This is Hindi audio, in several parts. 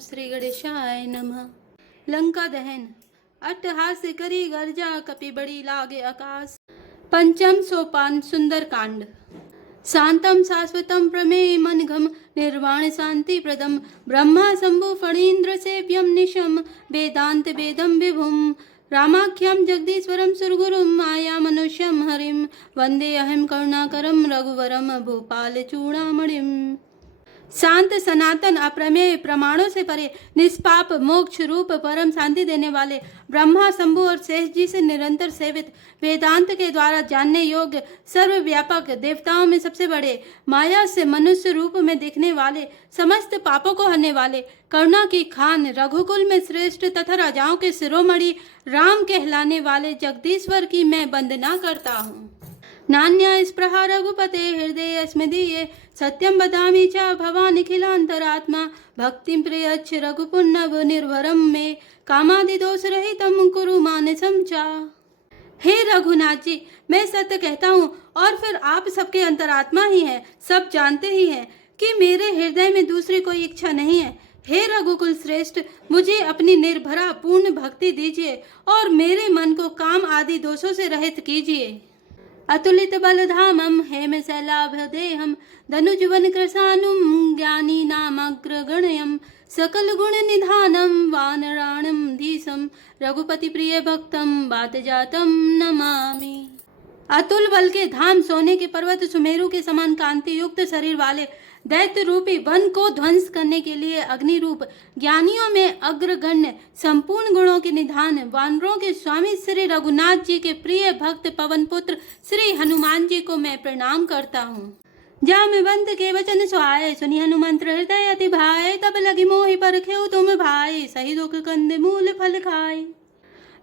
श्री गणेशाय नमः। लंका दहन। अट्टहास करी गर्जा, कपि बड़ी लागे आकाश। पंचम सोपान सुंदर कांड। शांतम शाश्वतम प्रमेय मनघम, निर्वाण शांति प्रदम, ब्रह्मा शंभु फणीन्द्र सेव्यम निशम, वेदांत वेदम विभुम, रामाख्यम जगदीश्वरम सुरगुरुम, माया मनुष्यम हरिम, वंदे अहम करुणाकरम रघुवरम भूपाल चूड़ामणिम। शांत सनातन अप्रमेय प्रमाणों से परे निष्पाप मोक्ष रूप परम शांति देने वाले ब्रह्मा शंभु और शेष जी से निरंतर सेवित, वेदांत के द्वारा जानने योग्य सर्वव्यापक, देवताओं में सबसे बड़े, माया से मनुष्य रूप में दिखने वाले, समस्त पापों को हरने वाले, करुणा की खान, रघुकुल में श्रेष्ठ तथा राजाओं के शिरोमणि राम कहलाने वाले जगदीश्वर की मैं वंदना करता हूँ। नान्या स्पृहा रघुपते हृदय स्मदीये, सत्यम बदामी च भवान् निखिलांतरात्मा, भक्तिं प्रयच्छ रघुपुण्यव निर्भरम मे, कामादि दोष रहितम कुरु मानसम चा। हे रघुनाथ जी, मैं सत्य कहता हूँ और फिर आप सबके अंतरात्मा ही हैं, सब जानते ही हैं कि मेरे हृदय में दूसरी कोई इच्छा नहीं है। हे रघुकुल श्रेष्ठ, मुझे अपनी निर्भरा पूर्ण भक्ति दीजिए और मेरे मन को काम आदि दोषों से रहित कीजिए। अतुलित बलधामम हेम शैलाभदेहम, धनुजुवन कृशानुम ज्ञानी नामग्रगण्यम, सकल गुण निधानम वानराणम धीसम, रघुपति प्रिय भक्तम बात जातम नमामि। अतुल बल के धाम, सोने के पर्वत सुमेरु के समान कांति युक्त शरीर वाले दैत्य रूपी वन को ध्वंस करने के लिए अग्नि रूप, ज्ञानियों में अग्रगण्य, संपूर्ण गुणों के निधान, वानरों के स्वामी श्री रघुनाथ जी के प्रिय भक्त पवन पुत्र श्री हनुमान जी को मैं प्रणाम करता हूँ। जामवंत के वचन सुहाए, सुनि हनुमंत हृदय अति भाए, तब लगी मोहि परखेउ तुम भाई, सही दुख कंद मूल फल खाए।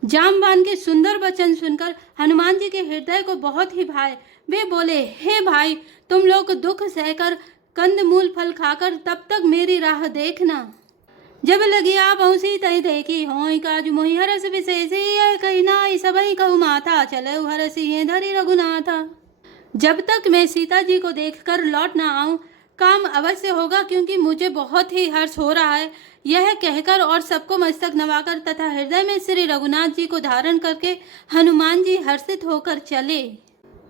जामवान के सुंदर वचन सुनकर हनुमान जी के हृदय को बहुत ही भाए। वे बोले, हे भाई, तुम लोग दुख सहकर कंद मूल फल खाकर तब तक मेरी राह देखना। जब लगी आप औसी तई देखी, होई काज मोहि हरस विशेषी, यह कही नाई सबई कहु माथा, चले हरसी ये धरी रघुनाथा। जब तक मैं सीता जी को देखकर लौट ना आऊं, काम अवश्य होगा, क्योंकि मुझे बहुत ही हर्ष हो रहा है। यह कहकर और सबको मस्तक नवाकर तथा हृदय में श्री रघुनाथ जी को धारण करके हनुमान जी हर्षित होकर चले।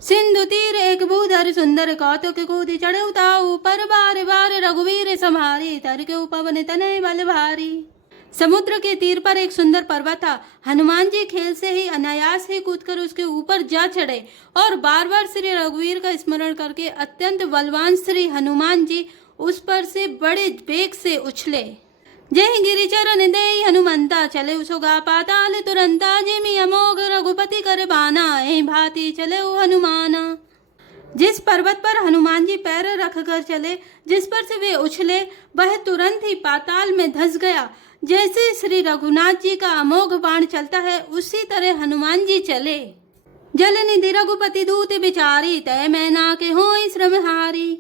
सिंधु तीर एक भूधर सुंदर, कौतुक कूद चढ़े उताऊ, पर बार बार रघुवीर संहारी, तर के पवन तनय बल भारी। समुद्र के तीर पर एक सुंदर पर्वत था। हनुमान जी खेल से ही अनायास ही कूदकर उसके ऊपर जा चढ़े और बार बार श्री रघुवीर का स्मरण करके अत्यंत बलवान श्री हनुमान जी उस पर से बड़े वेग से उछले। जय गिरिचरण देई हनुमंता, चले उसोगा पाताल तुरंता, जिमि अमोघ रघुपति कर बाना, एहि भांति चले हनुमाना। जिस पर्वत पर हनुमान जी पैर रखकर चले, जिस पर से वे उछले, वह तुरंत ही पाताल में धंस गया। जैसे श्री रघुनाथ जी का अमोघ बाण चलता है, उसी तरह हनुमान जी चले। जल निधि रघुपति दूत विचारी, तय मैना के होई श्रमहारी।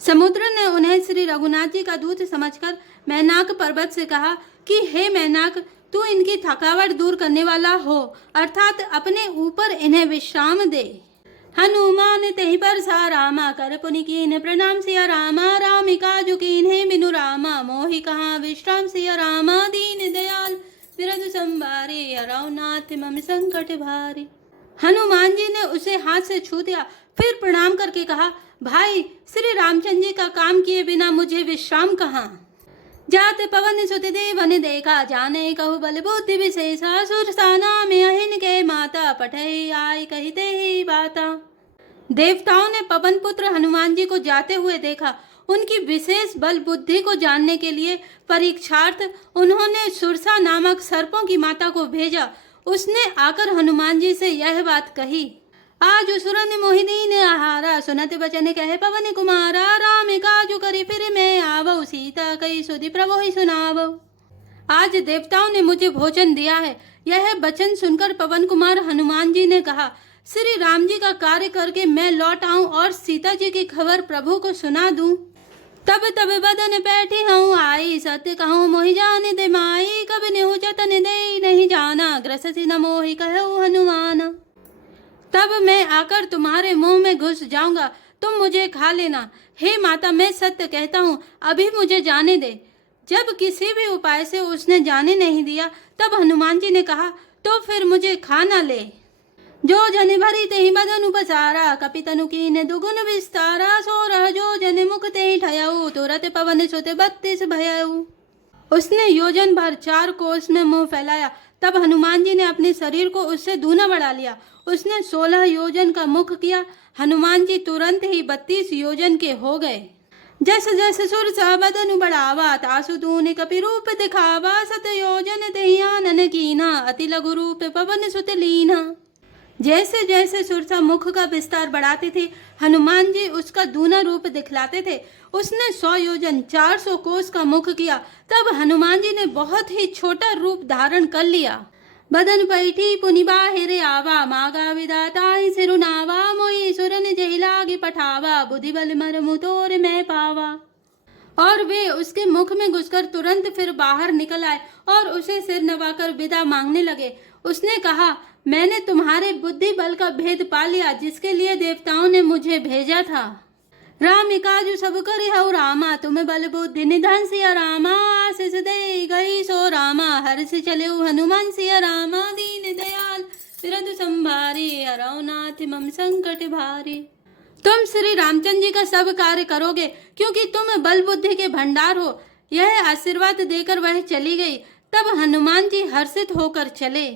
समुद्र ने उन्हें श्री रघुनाथ जी का दूत समझकर मैनाक पर्वत से कहा कि हे मैनाक, तू इनकी थकावट दूर करने वाला हो, अर्थात अपने ऊपर इन्हें विश्राम दे। हनुमान तेहि पर सा रामा, कर पुनि कीन प्रणाम सिया रामा, राम काजु कीन्हे बिनु रामा, मोहि कहाँ विश्राम सिया रामा, दीन दयाल बिरधु संभारे, हरौ नाथ मम संकट भारी। हनुमान जी ने उसे हाथ से छू दिया, फिर प्रणाम करके कहा, भाई, श्री रामचंद्र जी का काम किए बिना मुझे विश्राम कहाँ। जात पवन सुत देवन देखा, जाने कहु बल बुद्धि विशेषा, सुरसाना में अहिन के माता, पठे आय कहते ही बाता। देवताओं ने पवन पुत्र हनुमान जी को जाते हुए देखा। उनकी विशेष बल बुद्धि को जानने के लिए परीक्षार्थ उन्होंने सुरसा नामक सर्पों की माता को भेजा। उसने आकर हनुमान जी से यह बात कही, आज सुरन मोहिदीन आहारा, सुनत बचन कहे पवन कुमारा, राम काजु करी फिर मैं आवो, सीता कई सुधि प्रभु ही सुनावो। आज देवताओं ने मुझे भोजन दिया है। यह वचन सुनकर पवन कुमार हनुमान जी ने कहा, श्री राम जी का कार्य करके मैं लौट आऊं और सीता जी की खबर प्रभु को सुना दूं। तब तब बदन बैठी हूँ आई, सत्य कहूँ मोहि जाने दे माई, कब नेहु जतन दे नहीं जाना, ग्रससी न मोहि कहु हनुमाना। तब मैं आकर तुम्हारे मुंह में घुस जाऊंगा, तुम मुझे खा लेना। हे माता, मैं सत्य कहता हूँ, अभी मुझे जाने दे। जब किसी भी उपाय से उसने जाने नहीं दिया, तब हनुमान जी ने कहा, तो फिर मुझे खा न ले। जो जन भरी तेहि बदन उपसारा, कपि तनु कीन दुगुन विस्तारा, सो रह जो जन मुख तेहि ठयऊ, तुरत पवन सुत 32 भयऊ। उसने योजन भर 4 कोस में मुंह फैलाया, तब हनुमान जी ने अपने शरीर को उससे दूना बढ़ा लिया। उसने 16 योजन का मुख किया। हनुमान जी तुरंत ही 32 योजन के हो गए। जस जस सुर सा बदन बढ़ावा, तासु तूने कपि रूप दिखावा, 7 योजन तेहि आनन कीना, अति लघु रूप पवन सुत लीना। जैसे जैसे सुरसा मुख का विस्तार बढ़ाते थे, हनुमान जी उसका दूना रूप दिखलाते थे। उसने 100 योजन 400 कोस का मुख किया, तब हनुमान जी ने बहुत ही छोटा रूप धारण कर लिया। बदन पैठी पुनि बाहिर आवा, मागा विदाताहि सिरुनावा, मोई सुरन जहि लागे पठावा, बुद्धि बल मरमु तोर मैं पावा। और वे उसके मुख में घुसकर तुरंत फिर बाहर निकल आए और उसे सिर नवाकर विदा मांगने लगे। उसने कहा, मैंने तुम्हारे बुद्धि बल का भेद पा लिया, जिसके लिए देवताओं ने मुझे भेजा था। राम काजु सब करे हऊ रामा, तुम बल बुद्धि निधन सिया रामा, आशीष दे गई सो रामा, हर्ष चले हनुमान सिया रामा, दीन दयाल बिरधु संभारे, हरौ नाथ मम संकट भारे। तुम श्री रामचंद्र जी का सब कार्य करोगे, क्योंकि तुम बल बुद्धि के भंडार हो। यह आशीर्वाद देकर वह चली गई। तब हनुमान जी हर्षित होकर चले।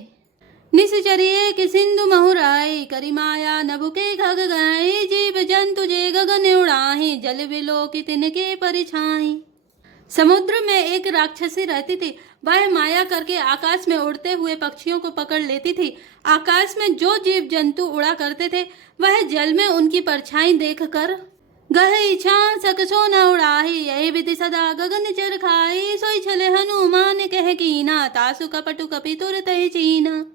निश्चरिये कि सिंधु महुराई, करी माया नभु के खग गए, जीव जंतु जे गगन उड़ाही, जल बिलो की तिनके परिछाई। समुद्र में एक राक्षसी रहती थी। वह माया करके आकाश में उड़ते हुए पक्षियों को पकड़ लेती थी। आकाश में जो जीव जंतु उड़ा करते थे, वह जल में उनकी परछाई देखकर गह इच्छा सकसो न उड़ाही, यही विधि सदा गगन चर खाई, सोई छले हनुमान कह कीना, तासु कपटु कपि तुरत ही चीना।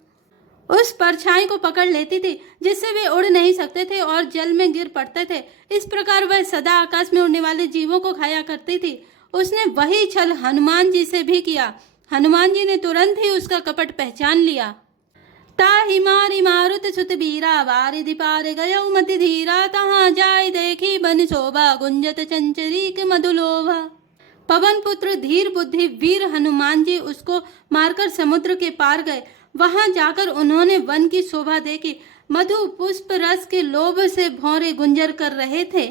उस परछाई को पकड़ लेती थी, जिससे वे उड़ नहीं सकते थे और जल में गिर पड़ते थे। इस प्रकार वह सदा आकाश में उड़ने वाले जीवों को खाया करती थी। उसने वही छल हनुमान जी से भी किया। हनुमान जी ने तुरंत ही उसका कपट पहचान लिया। ताहि मारी मारुत सुत बीरा, वारिधि पार गयौ मति धीरा, तहाँ जाय देखी बन शोभा, गुंजत चंचरीक मधुलोभा। पवन पुत्र धीर बुद्धि वीर हनुमान जी उसको मारकर समुद्र के पार गए। वहां जाकर उन्होंने वन की शोभा देखी। मधु पुष्प रस के लोभ से भौरे गुंजर कर रहे थे।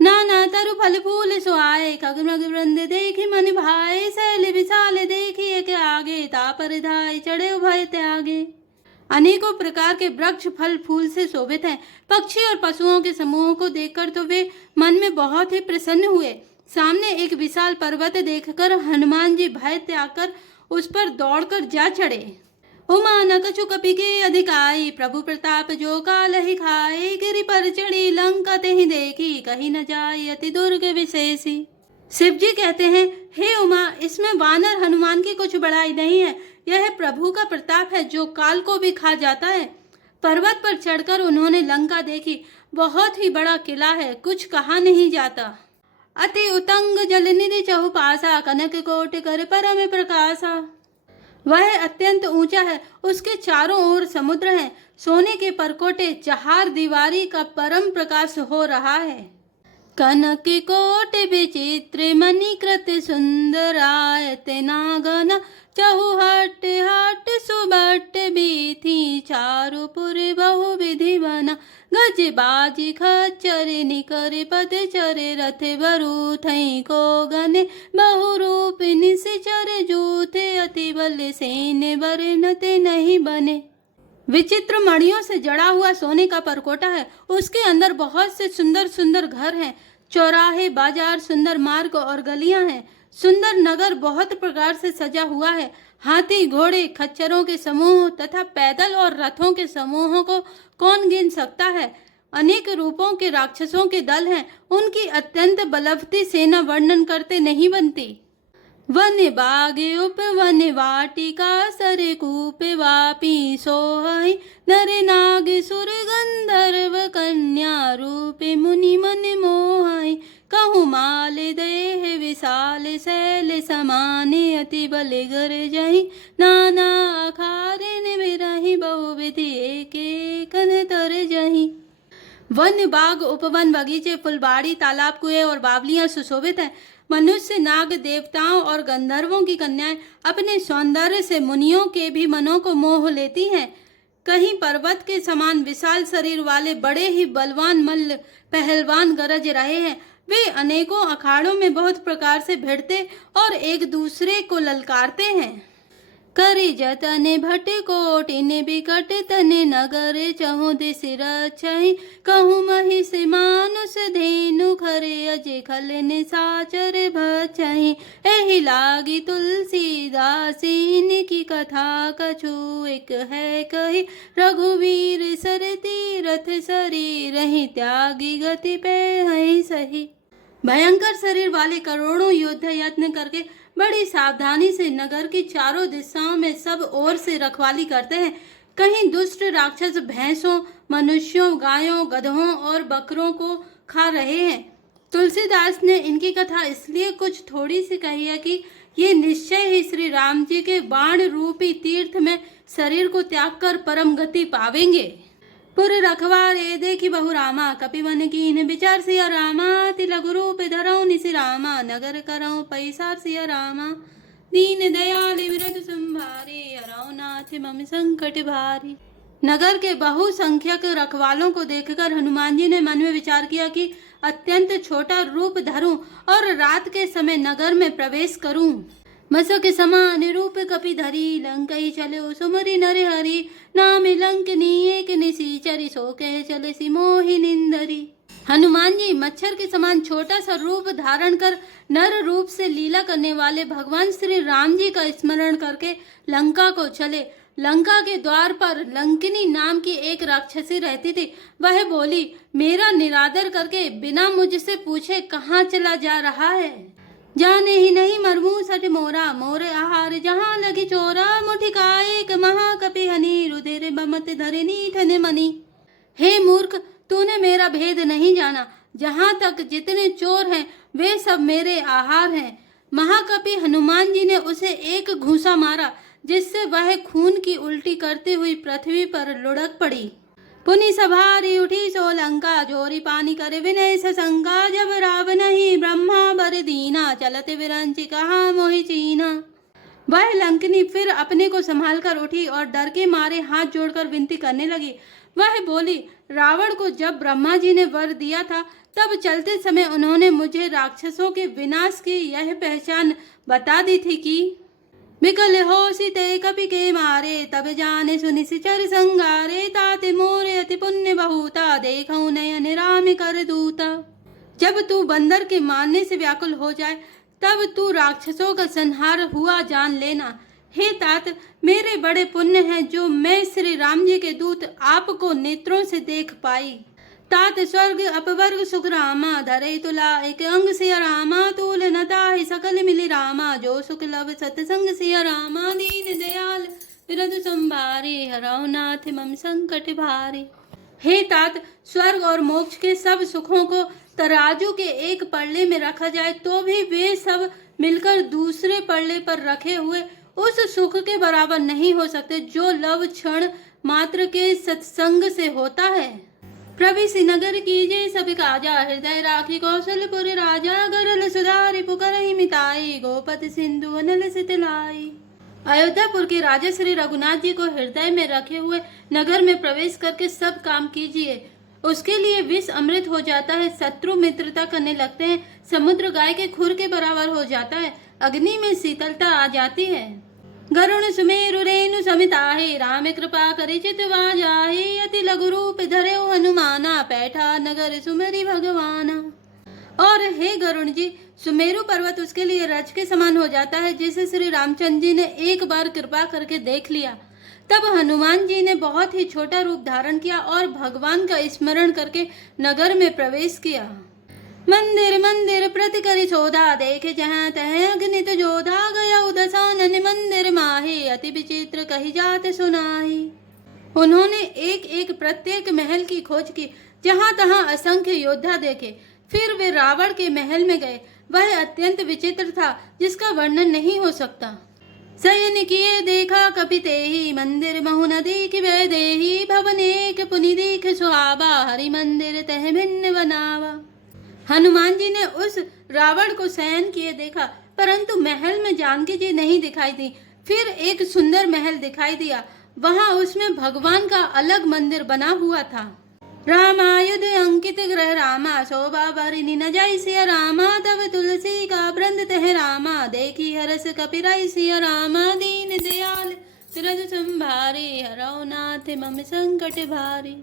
नाना तरु फल फूल सुहाए, खगमग वृंद देखी मन भाए, शैल विशाल देखी एक आगे, तापर धाय चढ़े भय त्यागे। अनेकों प्रकार के वृक्ष फल फूल से शोभित हैं। पक्षी और पशुओं के समूह को देखकर तो वे मन में बहुत ही प्रसन्न हुए। सामने एक विशाल पर्वत देखकर हनुमान जी भय त्याग कर उस पर दौड़कर जा चढ़े। उमा न कछु कपि के अधिकाई, प्रभु प्रताप जो काल ही खाए, गिरि पर चढ़ी लंका तेहि देखी, कहीं न जाय अति दुर्ग विशेषी। शिव जी कहते हैं, हे उमा, इसमें वानर हनुमान की कुछ बड़ाई नहीं है। यह प्रभु का प्रताप है जो काल को भी खा जाता है। पर्वत पर चढ़कर उन्होंने लंका देखी। बहुत ही बड़ा किला है, कुछ कहा नहीं जाता। अति उतंग जल निधि चहुपासा, कनक कोटि कर परम प्रकाशा। वह अत्यंत ऊंचा है, उसके चारों ओर समुद्र है। सोने के परकोटे चहार दीवारी का परम प्रकाश हो रहा है। कनक कोट विचित्र मणिकृत सुंदरायते नागन, चहुहट हट सुबट बीथी, चारुपुर बहु विधि बना, गज बाजी खच्चर निकर पद चरे, रथ बरु थई को गने, बहु रूप निश्चर जूथे, अति बल सेन बरनते नहीं बने। विचित्र मणियों से जड़ा हुआ सोने का परकोटा है। उसके अंदर बहुत से सुंदर सुंदर घर हैं। चौराहे, बाजार, सुंदर मार्ग और गलियां हैं। सुंदर नगर बहुत प्रकार से सजा हुआ है। हाथी, घोड़े, खच्चरों के समूह तथा पैदल और रथों के समूहों को कौन गिन सकता है। अनेक रूपों के राक्षसों के दल हैं। उनकी अत्यंत बलवती सेना वर्णन करते नहीं बनती। वन बाग उपवन वाटिका, सरे कूप वापी सोहई, नर नाग सुर गंधर्व कन्या, रूप मुनि मन मोहई, कहु माल देह विशाल शैल समाने, अति बल गर जही, नाना अखारे बिरही, बहुविधि एक कन तर जही। वन, बाग, उपवन, बगीचे, फुलबाड़ी, तालाब, कुएं और बावलियां सुशोभित हैं। मनुष्य, नाग, देवताओं और गंधर्वों की कन्याएं अपने सौंदर्य से मुनियों के भी मनों को मोह लेती हैं। कहीं पर्वत के समान विशाल शरीर वाले बड़े ही बलवान मल्ल पहलवान गरज रहे हैं। वे अनेकों अखाड़ों में बहुत प्रकार से भिड़ते और एक दूसरे को ललकारते हैं। करी जतने भट कोटिन बिकट तने नगरे चहु दिस रचहि कहूँ महिष मानुष धेनु खरे अजे खल निसाचर भचहि एहि लागी तुलसीदासिन की कथा कछु एक है कही रघुवीर सर तीरथ शरीर ही त्यागी गति पे है सही। भयंकर शरीर वाले करोड़ों योद्धा यत्न करके बड़ी सावधानी से नगर की चारों दिशाओं में सब ओर से रखवाली करते हैं। कहीं दुष्ट राक्षस भैंसों, मनुष्यों, गायों, गधों और बकरों को खा रहे हैं। तुलसीदास ने इनकी कथा इसलिए कुछ थोड़ी सी कही है कि ये निश्चय ही श्री राम जी के बाण रूपी तीर्थ में शरीर को त्याग कर परम गति पावेंगे। पुर रखवारे देखी बहु रामा कपिवन कीन विचार सिया रामा ति लघु रूप धरऊ निसि रामा नगर करऊ पैसार सिया रामा दीन दयाल विरत संभारे हरऊ नाथ मम संकट भारी। नगर के बहुसंख्यक रखवालों को देखकर हनुमान जी ने मन में विचार किया कि अत्यंत छोटा रूप धरूं और रात के समय नगर में प्रवेश करूं। मसक समान रूप कपि धरी लंकई चले सुमरि नर हरि नाम लंकनी एक निसीचरी सो कह चले सी मोहि निंदरी। हनुमान जी मच्छर के समान छोटा सा रूप धारण कर नर रूप से लीला करने वाले भगवान श्री राम जी का स्मरण करके लंका को चले। लंका के द्वार पर लंकिनी नाम की एक राक्षसी रहती थी। वह बोली, मेरा निरादर करके बिना मुझसे पूछे कहाँ चला जा रहा है। जाने ही नहीं मरमू सट मोरा मोरे आहार जहाँ लगी चोरा मुठि कायक महाकपि हनी रुधिर बमत धरिनी ठन मनी। हे मूर्ख, तूने मेरा भेद नहीं जाना। जहाँ तक जितने चोर हैं वे सब मेरे आहार हैं। महाकपि हनुमान जी ने उसे एक घूंसा मारा जिससे वह खून की उल्टी करती हुई पृथ्वी पर लुढ़क पड़ी। पुनि सभारी उठी सो लंका जोरी पानी करे विनय ससंगा जब रावण ही ब्रह्मा बर दीना चलते विरंची कहा मोहि चीना। वह लंकनी फिर अपने को संभाल कर उठी और डर के मारे हाथ जोड़कर विनती करने लगी। वह बोली, रावण को जब ब्रह्मा जी ने वर दिया था तब चलते समय उन्होंने मुझे राक्षसों के विनाश की यह पहचान बता दी थी कि विकल हो सीते कपि के मारे तब जाने सुनि सिचर संगारे ताते मोरे अति पुण्य बहुता देखऊं नयन राम कर दूता। जब तू बंदर के मारने से व्याकुल हो जाए तब तू राक्षसों का संहार हुआ जान लेना। हे तात, मेरे बड़े पुण्य हैं जो मैं श्री राम जी के दूत आपको नेत्रों से देख पाई। तात स्वर्ग अपवर्ग सुख रामा धरे तुला एक अंग सिया रामा तूल नता ही सकल मिली रामा जो सुख लव सतसंग सिया रामा दीन दयाल विरद संभारे हरऊ नाथ मम संकट भारे। हे तात, स्वर्ग और मोक्ष के सब सुखों को तराजू के एक पल्ले में रखा जाए तो भी वे सब मिलकर दूसरे पल्ले पर रखे हुए उस सुख के बराबर नहीं हो सकते जो लव क्षण मात्र के सत्संग से होता है। प्रविशि नगर कीजे सब काजा हृदय राखी कौशलपुर राजा गरल सुधारी पुकरहि मिताई गोपति सिंधु अनल सितलाई। अयोध्यापुर के राजा श्री रघुनाथ जी को हृदय में रखे हुए नगर में प्रवेश करके सब काम कीजिए। उसके लिए विष अमृत हो जाता है, शत्रु मित्रता करने लगते हैं, समुद्र गाय के खुर के बराबर हो जाता है, अग्नि में शीतलता आ जाती है। गरुण सुमेरु रेणु समिताहे राम कृपा करि चितवा जाहे अति लघु रूप धरेउ हनुमाना पैठा नगर सुमरि भगवाना। और हे गरुण जी, सुमेरु पर्वत उसके लिए रज के समान हो जाता है जिसे श्री रामचंद्र जी ने एक बार कृपा करके देख लिया। तब हनुमान जी ने बहुत ही छोटा रूप धारण किया और भगवान का स्मरण करके नगर में प्रवेश किया। मंदिर मंदिर प्रति करि शोधा देखे जहाँ तह अग्नित जोधा गया उदसानन मंदिर माहे अति विचित्र कही जात सुनाही। उन्होंने एक एक प्रत्येक महल की खोज की, जहाँ तहाँ असंख्य योद्धा देखे। फिर वे रावण के महल में गए। वह अत्यंत विचित्र था जिसका वर्णन नहीं हो सकता। शयन किए देखा कपिते ही मंदिर महु न देख वे देही भवन एक पुनि देख सुहावा हरि मंदिर तह भिन्न बनावा। हनुमान जी ने उस रावण को शयन किए देखा, परंतु महल में जानकी जी नहीं दिखाई दी। फिर एक सुंदर महल दिखाई दिया, वहां उसमें भगवान का अलग मंदिर बना हुआ था। रामायुध अंकित ग्रह रामा, शोभा भरिनी न जाई सिया रामा, तब तुलसी का वृंद तह रामा, देखी हरस कपिराई सिया रामा, दीन दयाल तुरंत संभारे, हरौ नाथ मम संकट भारी।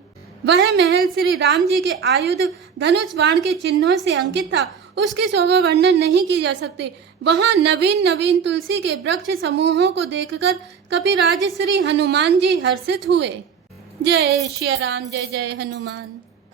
वह महल श्री राम जी के आयुध धनुष बाण के चिन्हों से अंकित था। उसकी शोभा वर्णन नहीं की जा सकती। वहां नवीन नवीन तुलसी के वृक्ष समूहों को देखकर कपिराज श्री हनुमान जी हर्षित हुए। जय श्री राम, जय जय हनुमान।